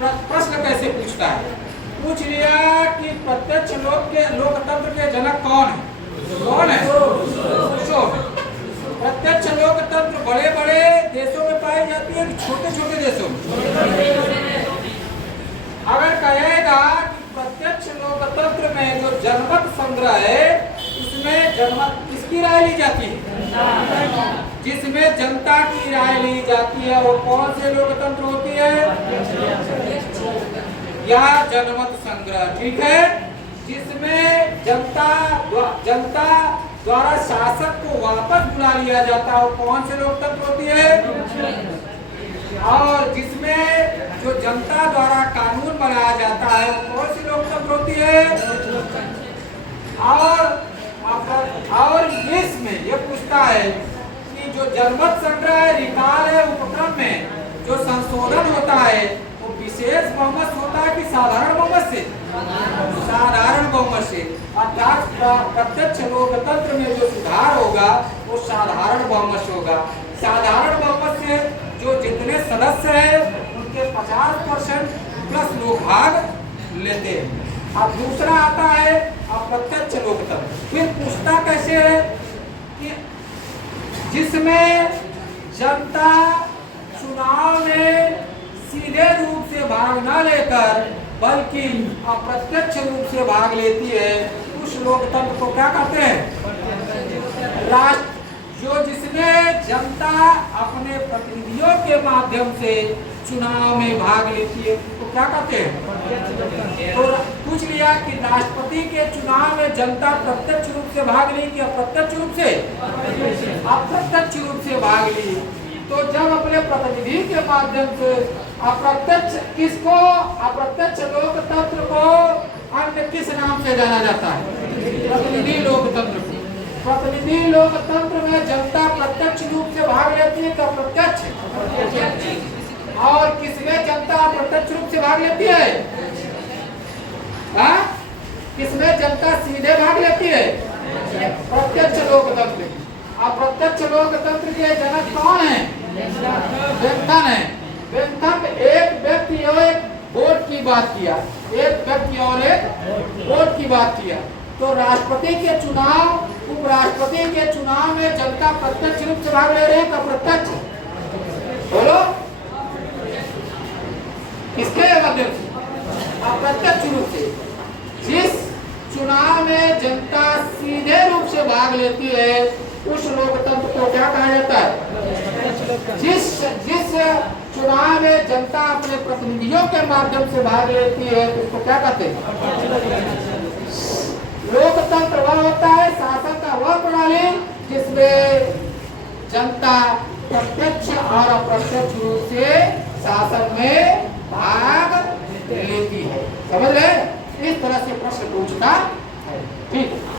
प्रश्न कैसे पूछता है? पूछ लिया कि प्रत्यक्ष लोकतंत्र के जनक कौन है? कौन है? रूसो। प्रत्यक्ष लोकतंत्र बड़े बड़े देशों में पाई जाती है कि छोटे छोटे देशों में? अगर कहेगा कि प्रत्यक्ष लोकतंत्र में जो जनमत संग्रह है उसमें जनमत किसकी राय ली जाती है? जिसमें जनता की राय ली जाती है वो कौन से लोकतंत्र होती है? या जनमत संग्रह, ठीक है। जिसमें जनता द्वारा शासक को वापस बुला लिया जाता है वो कौन से लोकतंत्र होती है? और जिसमें जो जनता द्वारा कानून बनाया जाता है वो कौन सी लोकतंत्र होती है? और इसमें ये पूछता है कि जो जनमत संग्रह रिकॉल है उपक्रम में जो संशोधन होता है वो विशेष बहुमत होता है कि साधारण बहुमत से? साधारण बहुमत से। अर्थात प्रत्यक्ष लोकतंत्र में जो सुधार होगा वो साधारण बहुमत से होगा। साधारण बहुमत से जो जितने सदस्य हैं उनके 50% प्लस लोग भाग लेते हैं। अब दूसरा आता है अप्रत्यक्ष लोकतंत्र। फिर पूछता कैसे है कि जिसमें जनता चुनाव में सीधे रूप से भाग न लेकर बल्कि अप्रत्यक्ष रूप से भाग लेती है उस लोकतंत्र को क्या कहते हैं? राष्ट्र। जो जिसमें जनता अपने प्रतिनिधियों के माध्यम से चुनाव में भाग लेती है तो क्या कहते हैं? तो पूछ लिया कि राष्ट्रपति के चुनाव में जनता प्रत्यक्ष रूप से भाग ली कि अप्रत्यक्ष रूप से? अप्रत्यक्ष रूप से भाग ली। तो जब अपने प्रतिनिधि के माध्यम से अप्रत्यक्ष लोकतंत्र को अन्य किस नाम से जाना जाता है? प्रतिनिधि लोकतंत्र। प्रतिनिधि लोकतंत्र में जनता प्रत्यक्ष रूप से भाग लेती है कि अप्रत्यक्ष? और किसमें जनता अप्रत्यक्ष रूप से भाग लेती है? किसमें जनता सीधे भाग लेती है? प्रत्यक्ष लोकतंत्र। अप्रत्यक्ष लोकतंत्र के जनक कौन है? बेंथन है। बेंथन एक व्यक्ति और एक वोट की बात किया। एक व्यक्ति और एक वोट की बात किया। तो राष्ट्रपति के चुनाव, उपराष्ट्रपति के चुनाव में जनता प्रत्यक्ष रूप से भाग ले रहे हैं कि अप्रत्यक्ष? बोलो, किसके माध्यम से? अप्रत्यक्ष रूप से। जिस चुनाव में जनता सीधे रूप से भाग लेती है उस लोकतंत्र को क्या कहा जाता है? जिस चुनाव में जनता अपने प्रतिनिधियों के माध्यम से भाग लेती है उसको क्या कहते हैं? लोकतंत्र वह होता है शासन का वह प्रणाली जिसमें जनता प्रत्यक्ष और अप्रत्यक्ष रूप से शासन में भाग लेती है। समझ रहे? इस तरह से प्रश्न पूछना